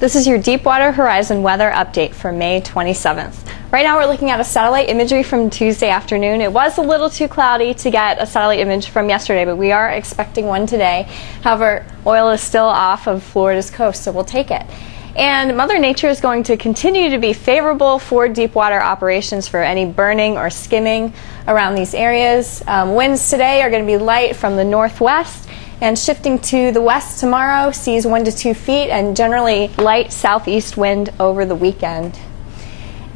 This is your Deepwater Horizon weather update for May 27th. Right now we're looking at a satellite imagery from Tuesday afternoon. It was a little too cloudy to get a satellite image from yesterday, but we are expecting one today. However, oil is still off of Florida's coast, so we'll take it. And Mother Nature is going to continue to be favorable for deep water operations for any burning or skimming around these areas. Winds today are going to be light from the northwest and shifting to the west tomorrow, seas 1 to 2 feet, and generally light southeast wind over the weekend.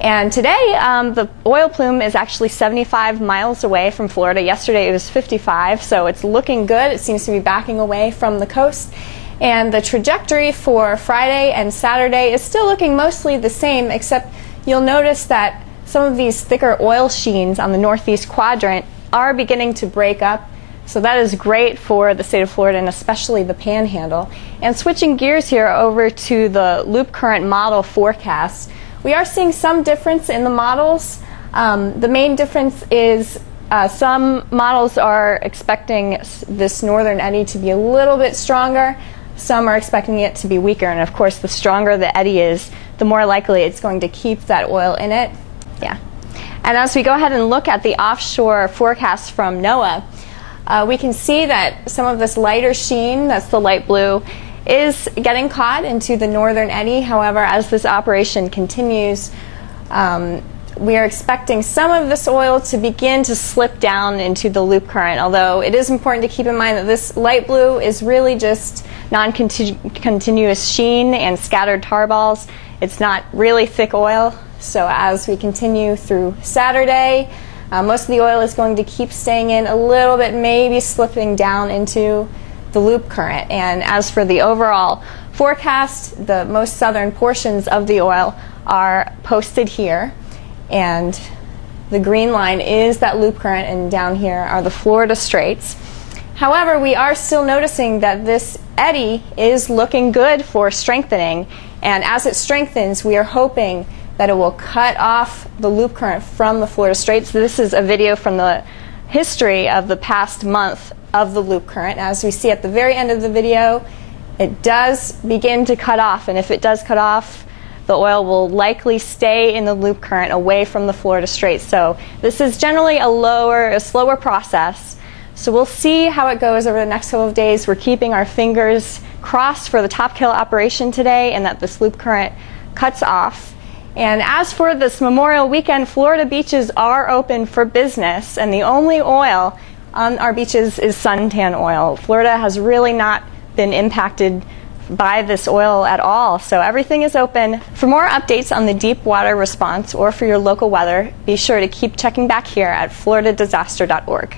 And today, the oil plume is actually 75 miles away from Florida. Yesterday it was 55, so it's looking good. It seems to be backing away from the coast. And the trajectory for Friday and Saturday is still looking mostly the same, except you'll notice that some of these thicker oil sheens on the northeast quadrant are beginning to break up. So that is great for the state of Florida and especially the Panhandle. And switching gears here over to the loop current model forecast, we are seeing some difference in the models. The main difference is some models are expecting this northern eddy to be a little bit stronger. Some are expecting it to be weaker, and of course the stronger the eddy is, the more likely it's going to keep that oil in it. Yeah. And as we go ahead and look at the offshore forecast from NOAA, we can see that some of this lighter sheen, that's the light blue, is getting caught into the northern eddy. However, as this operation continues, we are expecting some of this oil to begin to slip down into the loop current, although it is important to keep in mind that this light blue is really just non-continuous sheen and scattered tar balls. It's not really thick oil, so as we continue through Saturday, most of the oil is going to keep staying in a little bit, maybe slipping down into the loop current. And as for the overall forecast, the most southern portions of the oil are posted here, and the green line is that loop current, and down here are the Florida Straits. However, we are still noticing that this eddy is looking good for strengthening, and as it strengthens, we are hoping that it will cut off the loop current from the Florida Straits. This is a video from the history of the past month of the loop current. As we see at the very end of the video, it does begin to cut off, and if it does cut off, the oil will likely stay in the loop current away from the Florida Straits. So this is generally a slower process. So we'll see how it goes over the next couple of days. We're keeping our fingers crossed for the top kill operation today and that this loop current cuts off. And as for this Memorial Weekend, Florida beaches are open for business, and the only oil on our beaches is suntan oil. Florida has really not been impacted by this oil at all, so everything is open. For more updates on the deep water response or for your local weather, be sure to keep checking back here at floridadisaster.org.